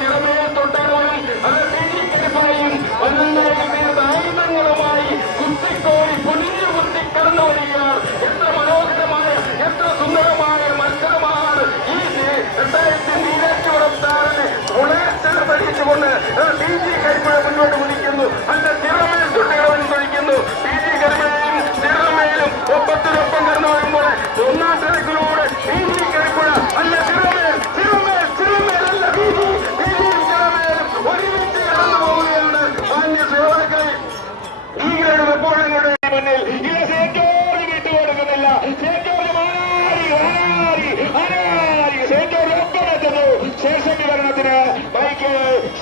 നിറമേൽ തൊട്ടറുമായി അകത്തേരിപ്പരപ്പായും പതിനൊന്നായിരം പേർ ദാരിദ്ര്യങ്ങളുമായി കുത്തിക്കോടി പുലിഞ്ഞു കുത്തി കടന്നു വരികയാണ് എത്ര മനോഹരമായ എത്ര സുന്ദരമായ മത്സരമാണ് ഈ രണ്ടായിരത്തി നീരാറ്റോളം താരനെ ഉണർച്ചൽ പഠിച്ചുകൊണ്ട് പി ജി കരിമഴ മുന്നോട്ട് കുതിക്കുന്നു. അതിന്റെ തിറമേൽ തൊട്ടകളവൻ കുതിക്കുന്നു പി ജി കരിമഴയും തിറമേലും ഒപ്പത്തിനൊപ്പം കടന്നു വരുമ്പോൾ ഒന്നാം തിരക്ക്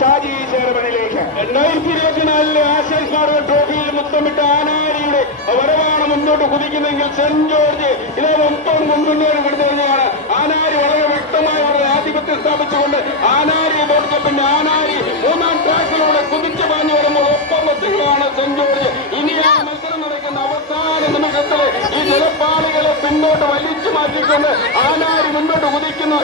ഷാജി ചേർമനിലേക്ക് രണ്ടായിരത്തി ഇരുപത്തിനാലിലെ ആശാൻ സ്മാരക ട്രോഫിയിൽ മുത്തമിട്ട ആനാരിയുടെ വരവാണ് മുന്നോട്ട് കുതിക്കുന്നെങ്കിൽ സെന്റ് ജോർജ് ഇതേ മൊത്തം മുൻപുണ്ടോ വിടുന്നതാണ് ആനാരി വളരെ വ്യക്തമായ ഒരു ആധിപത്യം സ്ഥാപിച്ചുകൊണ്ട് ആനാരി ബോട്ട് പിന്നെ ആനാരി മൂന്നാം ട്രാക്കിലൂടെ കുതിച്ചു പാഞ്ഞു വരുമ്പോൾ ഒപ്പം എത്തുകയാണ് സെന്റ് ജോർജ്. ഇനിയാണ് മത്സരം നടക്കുന്ന അവസാന നിമിഷത്തിൽ ഈ ജലപ്പാളികളെ പിന്നോട്ട് വലിച്ചു മാറ്റിക്കൊണ്ട് ആനാരി മുന്നോട്ട് കുതിക്കുന്നു.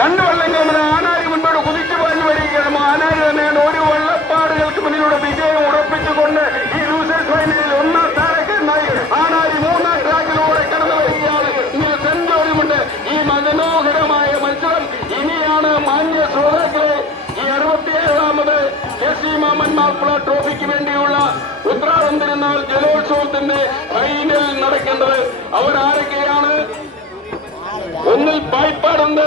രണ്ട് വള്ളങ്ങളുടെ ആനാരി മുന്നോട്ട് കുതിച്ചു പറഞ്ഞു വരികയാണ്. ആനാരി തന്നെയാണ് ഒരു വള്ളപ്പാടുകൾക്ക് മുന്നിലൂടെ വിജയം ഉറപ്പിച്ചുകൊണ്ട് ഈ ലൂസേഴ്സ് ഫൈനലിൽ ഒന്നാം സ്ഥാനക്കാരനായി ആനാരി മൂന്നാം ട്രാക്കിലൂടെ കടന്നു വരികയാണ്. ഇങ്ങനെ സെന്റ് ഈ മനോഹരമായ മത്സരം ഇനിയാണ് മാന്യ ശ്രോതാക്കളെ ഈ അറുപത്തിയേഴാമത് കെ സി മാമൻ മാപ്പിള ട്രോഫിക്ക് വേണ്ടിയുള്ള ഉത്രാടം തിരുനാൾ ജലോത്സവത്തിന്റെ ഫൈനൽ നടക്കേണ്ടത്. അവരാരൊക്കെയാണ്? ഒന്നിൽ പായ്പാടുണ്ട്